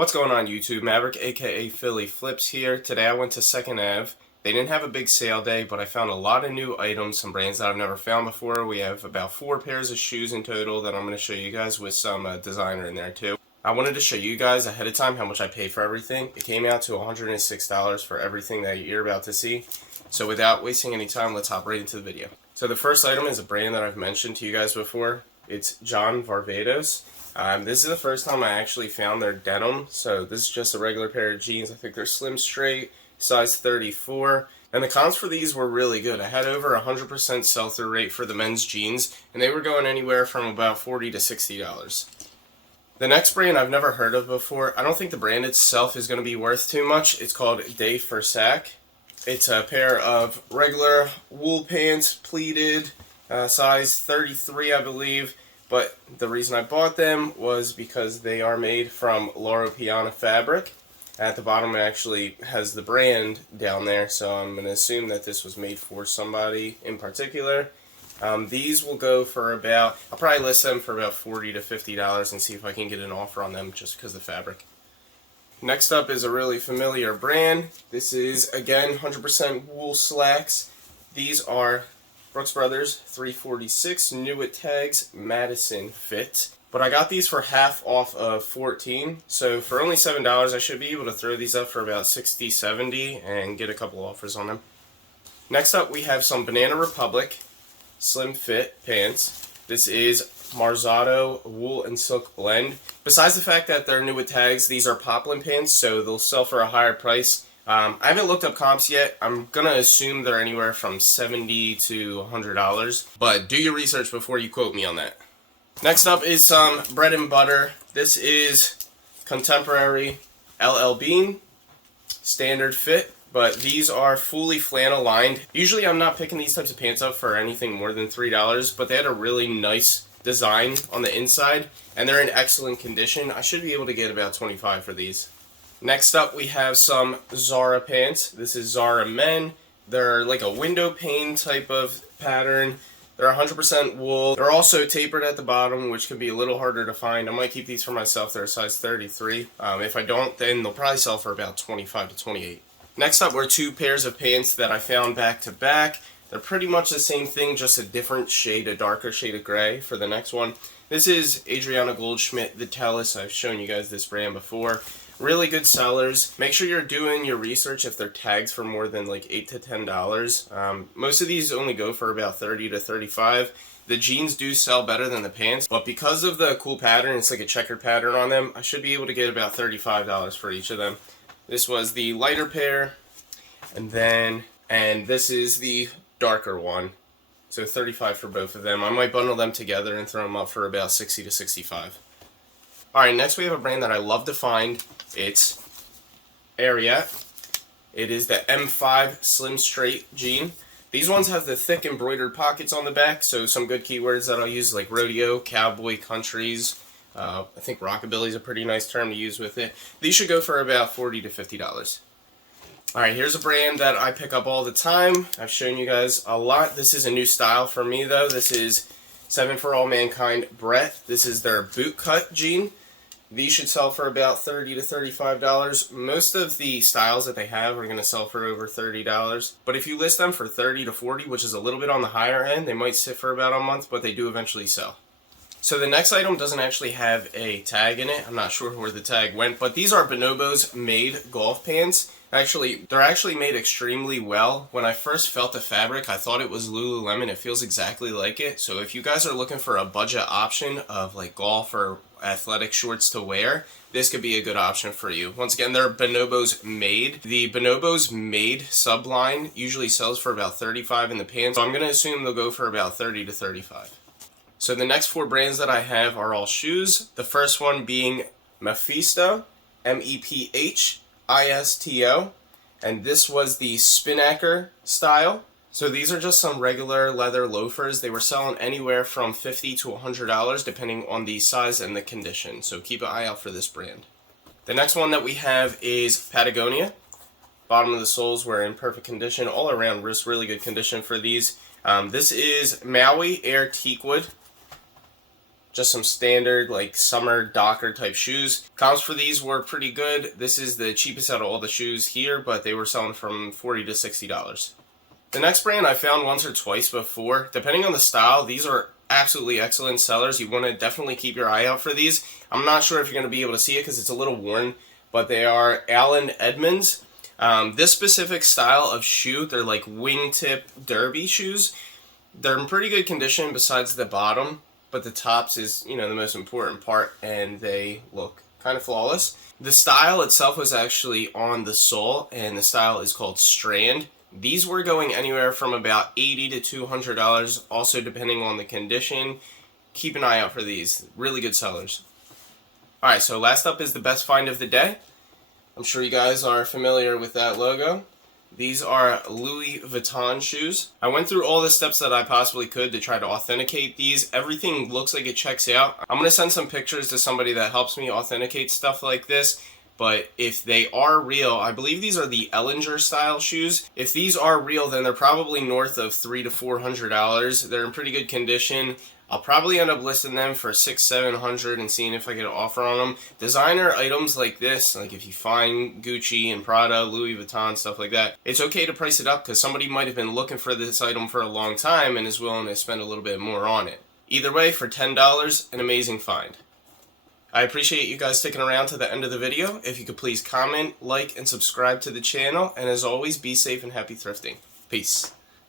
What's going on YouTube? Maverick aka Philly Flips here. Today I went to 2nd Ave. They didn't have a big sale day, but I found a lot of new items, some brands that I've never found before. We have about 4 pairs of shoes in total that I'm going to show you guys with some designer in there too. I wanted to show you guys ahead of time how much I paid for everything. It came out to $106 for everything that you're about to see. So without wasting any time, let's hop right into the video. So the first item is a brand that I've mentioned to you guys before. It's John Varvatos. This is the first time I actually found their denim. So this is just a regular pair of jeans. I think they're slim straight, size 34. And the cons for these were really good. I had over 100% sell-through rate for the men's jeans, and they were going anywhere from about $40 to $60. The next brand I've never heard of before. I don't think the brand itself is going to be worth too much. It's called De Fursac. It's a pair of regular wool pants, pleated, size 33 I believe. But the reason I bought them was because they are made from Loro Piana fabric. At the bottom it actually has the brand down there, so I'm going to assume that this was made for somebody in particular. These will go for about, I'll probably list them for about $40 to $50 and see if I can get an offer on them just because of the fabric. Next up is a really familiar brand. This is, again, 100% wool slacks. These are Brooks Brothers 346 Newitt tags Madison fit. But I got these for half off of 14, so for only $7 I should be able to throw these up for about 60, 70 and get a couple offers on them. Next up we have some Banana Republic slim fit pants. This is Marzotto wool and silk blend. Besides the fact that they're Newitt tags, these are poplin pants, so they'll sell for a higher price. I haven't looked up comps yet. I'm going to assume they're anywhere from $70 to $100, but do your research before you quote me on that. Next up is some bread and butter. This is Contemporary LL Bean, standard fit, but these are fully flannel lined. Usually I'm not picking these types of pants up for anything more than $3, but they had a really nice design on the inside, and they're in excellent condition. I should be able to get about $25 for these. Next up we have some Zara pants. This is Zara Men. They're like a window pane type of pattern. They're 100% wool. They're also tapered at the bottom, which can be a little harder to find. I might keep these for myself. They're a size 33. If I don't, then they'll probably sell for about $25 to $28. Next up were 2 pairs of pants that I found back to back. They're pretty much the same thing, just a different shade, a darker shade of gray for the next one. This is Adriana Goldschmidt, the Tellus. I've shown you guys this brand before. Really good sellers. Make sure you're doing your research if they're tagged for more than like $8 to $10. Most of these only go for about $30 to $35. The jeans do sell better than the pants, but because of the cool pattern, it's like a checkered pattern on them, I should be able to get about $35 for each of them. This was the lighter pair, and this is the darker one. So $35 for both of them. I might bundle them together and throw them up for about $60 to $65. Alright, next we have a brand that I love to find. It's Ariat. It is the M5 Slim Straight jean. These ones have the thick embroidered pockets on the back, so some good keywords that I'll use like rodeo, cowboy, countries. I think rockabilly is a pretty nice term to use with it. These should go for about $40 to $50. Alright, here's a brand that I pick up all the time. I've shown you guys a lot. This is a new style for me though. This is 7 for All Mankind Brett. This is their boot cut jean. These should sell for about $30 to $35. Most of the styles that they have are going to sell for over $30. But if you list them for $30 to $40, which is a little bit on the higher end, they might sit for about a month, but they do eventually sell. So the next item doesn't actually have a tag in it. I'm not sure where the tag went, but these are Bonobos made golf pants. Actually, they're actually made extremely well. When I first felt the fabric, I thought it was Lululemon. It feels exactly like it. So if you guys are looking for a budget option of like golf or athletic shorts to wear, this could be a good option for you. Once again, they're Bonobos made. The Bonobos made subline usually sells for about $35 in the pants. So I'm going to assume they'll go for about $30 to $35. So the next 4 brands that I have are all shoes. The first one being Mephisto, Mephisto, and this was the Spinnaker style. So these are just some regular leather loafers. They were selling anywhere from $50 to $100 depending on the size and the condition. So keep an eye out for this brand. The next one that we have is Patagonia. Bottom of the soles were in perfect condition. All around wrist, really good condition for these. This is Maui Air Teakwood. Just some standard like summer Docker type shoes. Comps for these were pretty good. This is the cheapest out of all the shoes here, but they were selling from $40 to $60. The next brand I found once or twice before. Depending on the style, these are absolutely excellent sellers. You want to definitely keep your eye out for these. I'm not sure if you're going to be able to see it because it's a little worn, but they are Allen Edmonds. This specific style of shoe, they're like wingtip derby shoes. They're in pretty good condition besides the bottom, but the tops is, the most important part, and they look kind of flawless. The style itself was actually on the sole, and the style is called Strand. These were going anywhere from about $80 to $200, also depending on the condition. Keep an eye out for these. Really good sellers. Alright, so last up is the best find of the day. I'm sure you guys are familiar with that logo. These are Louis Vuitton shoes. I went through all the steps that I possibly could to try to authenticate these. Everything looks like it checks out. I'm going to send some pictures to somebody that helps me authenticate stuff like this. But if they are real, I believe these are the Ellinger style shoes. If these are real, then they're probably north of $300 to $400. They're in pretty good condition. I'll probably end up listing them for $600 to $700 and seeing if I get an offer on them. Designer items like this, like if you find Gucci and Prada, Louis Vuitton, stuff like that, it's okay to price it up because somebody might have been looking for this item for a long time and is willing to spend a little bit more on it. Either way, for $10, an amazing find. I appreciate you guys sticking around to the end of the video. If you could please comment, like, and subscribe to the channel. And as always, be safe and happy thrifting. Peace.